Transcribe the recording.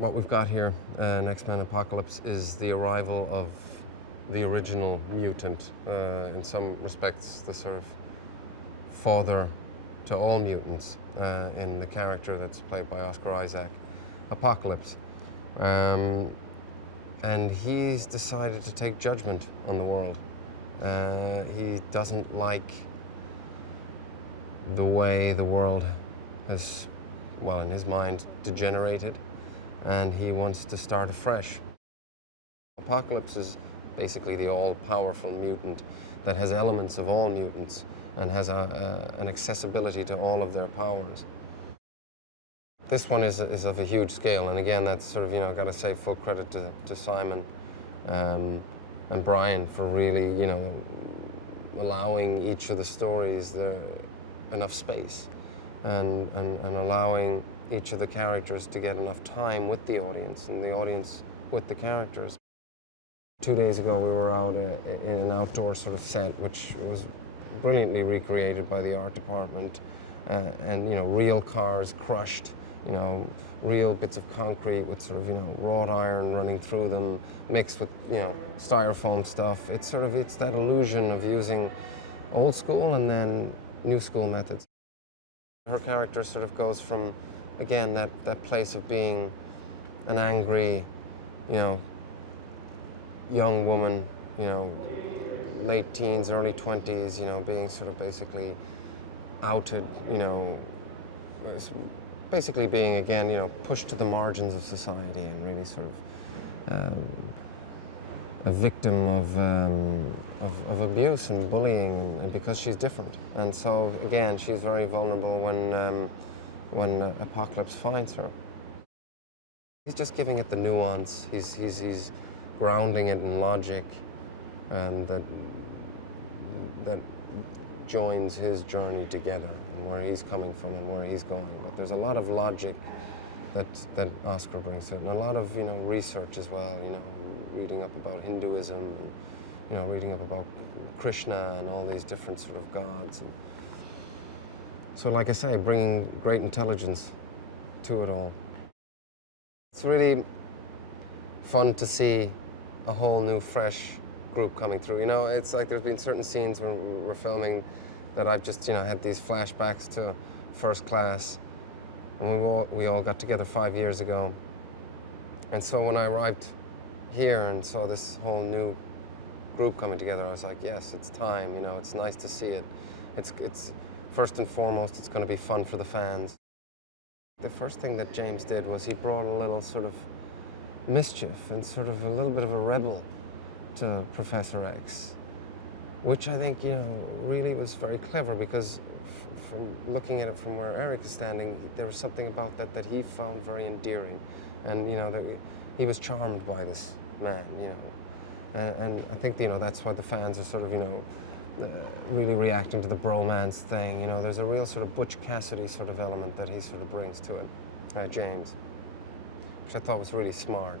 what we've got here in Xmen Apocalypse is the arrival of the original mutant. In some respects, the sort of father to all mutants in the character that's played by Oscar Isaac, Apocalypse. And he's decided to take judgment on the world. He doesn't like the way the world has, well, in his mind, degenerated, and he wants to start afresh. Apocalypse is basically the all-powerful mutant that has elements of all mutants and has an accessibility to all of their powers. This one is of a huge scale, and again, that's sort of, got to say full credit to Simon and Brian for really, allowing each of the stories enough space and allowing each of the characters to get enough time with the audience and the audience with the characters. 2 days ago, we were out in an outdoor sort of set, which was brilliantly recreated by the art department, and real cars crushed, real bits of concrete with sort of wrought iron running through them, mixed with styrofoam stuff. It's that illusion of using old school and then new school methods. Her character sort of goes from, again, that place of being an angry, young woman, late teens, early 20s, being sort of basically outed, basically being, again, pushed to the margins of society and really sort of a victim of abuse and bullying, and because she's different. And so, again, she's very vulnerable when Apocalypse finds her. He's just giving it the nuance. He's grounding it in logic, and that joins his journey together, and where he's coming from and where he's going. But there's a lot of logic that Oscar brings to it, and a lot of research as well. Reading up about Hinduism, and reading up about Krishna and all these different sort of gods. And so, like I say, bringing great intelligence to it all. It's really fun to see a whole new, fresh group coming through. It's like there's been certain scenes when we're filming that I've just, had these flashbacks to First Class, and we all got together 5 years ago. And so when I arrived here and saw this whole new group coming together, I was like, yes, it's time. It's nice to see it. It's first and foremost, it's going to be fun for the fans. The first thing that James did was he brought a little sort of mischief and sort of a little bit of a rebel to Professor X, which I think, really was very clever, because from looking at it from where Erik is standing, there was something about that he found very endearing, and that he was charmed by this man, and I think that's why the fans are sort of really reacting to the bromance thing. There's a real sort of Butch Cassidy sort of element that he sort of brings to it, James, which I thought was really smart.